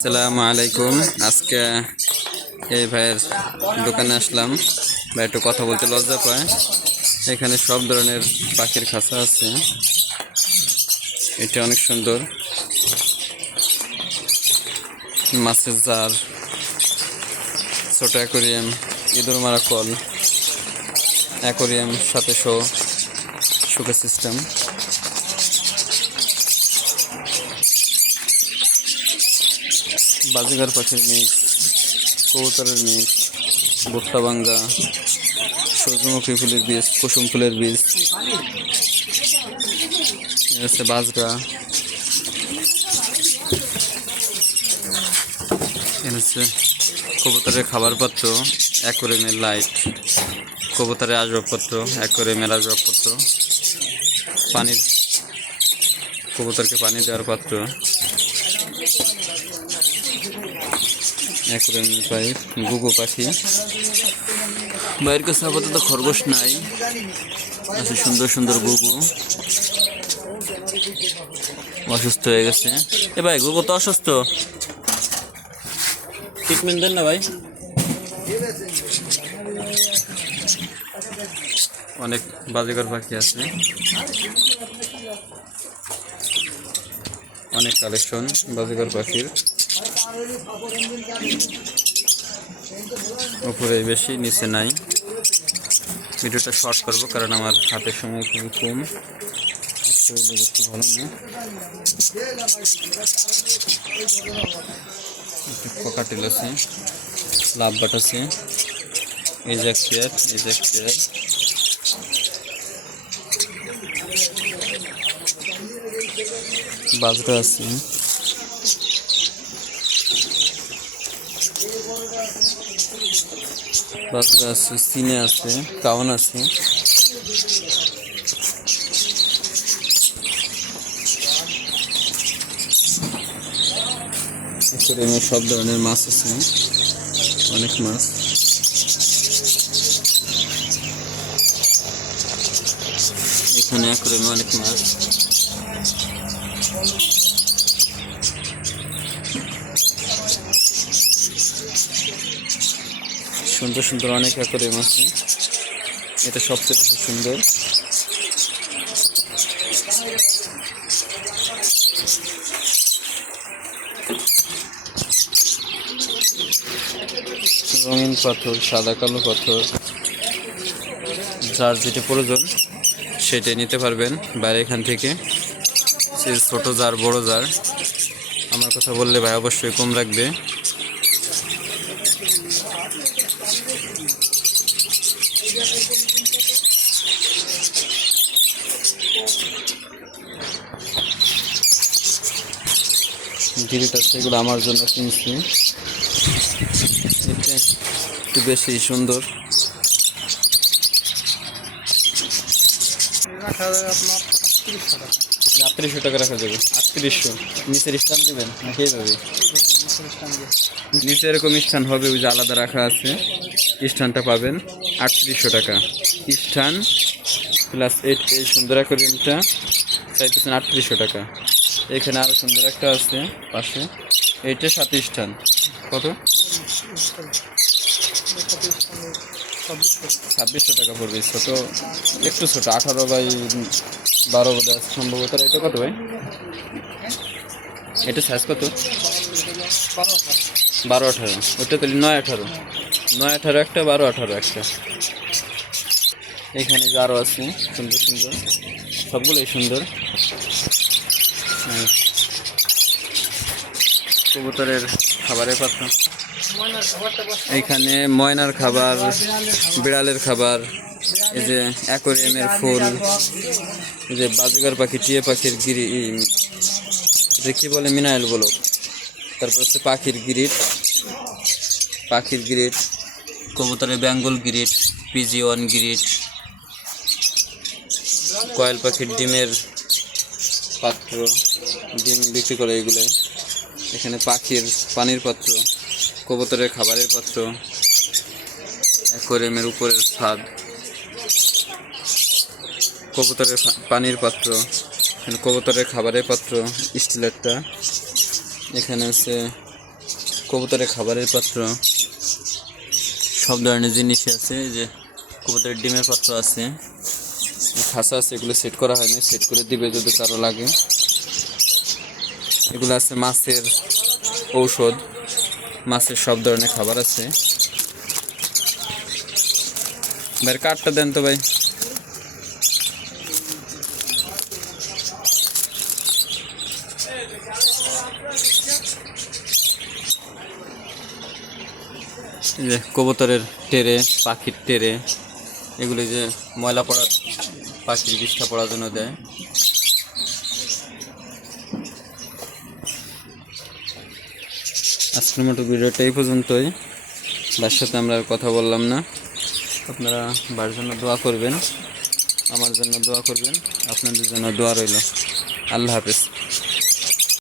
আসসালামু আলাইকুম। আজকে এই ভাইয়ের দোকানে আসলাম। ভাই একটু কথা বলতে লজ্জা পায়। এখানে সব ধরনের পাখির খাঁচা আছে। এটা অনেক সুন্দর। মাছের জার, ছোট অ্যাকোরিয়াম, ইঁদুর মারা কল, অ্যাকোরিয়াম সাথে শোকেস সিস্টেম, বাজিগার পাখির মিক্স, কবুতরের মিক্স, ভুট্টা ভাঙ্গা, সূর্যমুখী ফুলের বীজ, কুসুম ফুলের বীজ, হচ্ছে বাজরা, হচ্ছে কবুতরের খাবার পাত্র, অ্যাকোরিয়ামের লাইট, কবুতরের আসবাবপত্র, অ্যাকোরিয়ামের আসবাবপত্র, পানির কবুতরকে পানি দেওয়ার পাত্র, অ্যাকোরিয়ামের পাইপ, গুগু পাখি। বাইরের কাছে আপাতত খরগোশ নাই, আছে সুন্দর সুন্দর গুগু। অসুস্থ হয়ে গেছে এ ভাই, গুগু তো অসুস্থ, ট্রিটমেন্ট দেন না ভাই। অনেক বাজিকর পাখি আছে, অনেক কালেকশন বাজিকর পাখির। উপরে বেশি, নিচে নাই। ভিডিওটা শর্ট করবো কারণ আমার হাতের সময় খুবই কম, শরীরে বেশি ভালো না। ককাটেল আছে, লাভবাট আছে, এই যে চেয়ার, এই যে চেয়ার, বাজরা আছে, বাজরা আছে, সিনে আছে, কাউন আছে, অ্যাকোরিয়ামে সব ধরনের মাছ আছে, অনেক মাছ। এখানে অ্যাকোরিয়ামে অনেক মাছ। সুন্দর সুন্দর অনেক অ্যাকোরিয়াম আছে, এটা সবচেয়ে বেশি সুন্দর। রঙিন পাথর, সাদা কালো পাথর, যার যেটা প্রয়োজন সেটাই নিতে পারবেন বাইরে এখান থেকে। সে ছোট জার, বড় জার, আমার কথা বললে ভাই অবশ্যই কম রাখবে। গিরিট আছে, এগুলো আমার জন্য কিনছি, এটা একটু বেশি সুন্দর। 3800 টাকা রাখা যাবে। 3800 নিচের স্থান দেবেন নাকি এইভাবে? নিচে এরকম স্থান হবে, ওই যে আলাদা রাখা আছে, স্থানটা পাবেন 3800 টাকা স্থান প্লাস এই সুন্দর অ্যাকোরিয়ামটা চাইতেছেন 3800 টাকা। এখানে আরও সুন্দর একটা আছে পাশে, এইটা 7 স্থান কত? 2600 টাকা পড়বে। ছোটো, একটু ছোটো, 18x12 বোধ আছে সম্ভবত। এটা কত ভাই? এটা সাইজ কত? 12-18। ওটা তাহলে 9-18, 9-18 একটা, 12-18 একটা। এখানে যে আরও আছে সুন্দর সুন্দর, সবগুলোই সুন্দর। কবুতরের খাবারের পাত্র, এইখানে ময়নার খাবার, বিড়ালের খাবার, এই যে অ্যাকোরিয়ামের ফুল, এই যে বাজিগার পাখি, টিয়া পাখির গিরি, এটা কী বলে, মিনারেল বলো। তারপর হচ্ছে পাখির গ্রিট, কবুতরের বেঙ্গল গ্রিট, পিজিওয়ান গ্রিট, কয়েল পাখির ডিমের পাত্র, ডিম বিক্রি করে এগুলো। এখানে পাখির পানির পাত্র, কবুতরের খাবারের পাত্র, অ্যাকোরিয়ামের উপরের ছাদ, কবুতরের পানির পাত্র, এখানে কবুতরের খাবারের পাত্র স্টিলেরটা, এখানে আছে কবুতরের খাবারের পাত্র, সব ধরনের জিনিসই আছে। এই যে কবুতরের ডিমের পাত্র আছে, খাঁচা আছে, এগুলো সেট করা হয়নি, সেট করে দিবে যদি কারো লাগে। এগুলো আছে মাছের ঔষধ, মাছের সব ধরনের খাবার আছে। ভাই কার্ডটা দেন তো ভাই। এই যে কবুতরের টেরে, পাখির টেরে, এগুলি যে ময়লা পড়া, পাখির বিষ্ঠা পড়ার জন্য দেয়। আজকের মতো ভিডিওটা এই পর্যন্তই। তার সাথে আমরা আর কথা বললাম না। আপনারা বার জন্য দোয়া করবেন, আমার জন্য দোয়া করবেন, আপনাদের জন্য দোয়া রইল। আল্লাহ হাফেজ।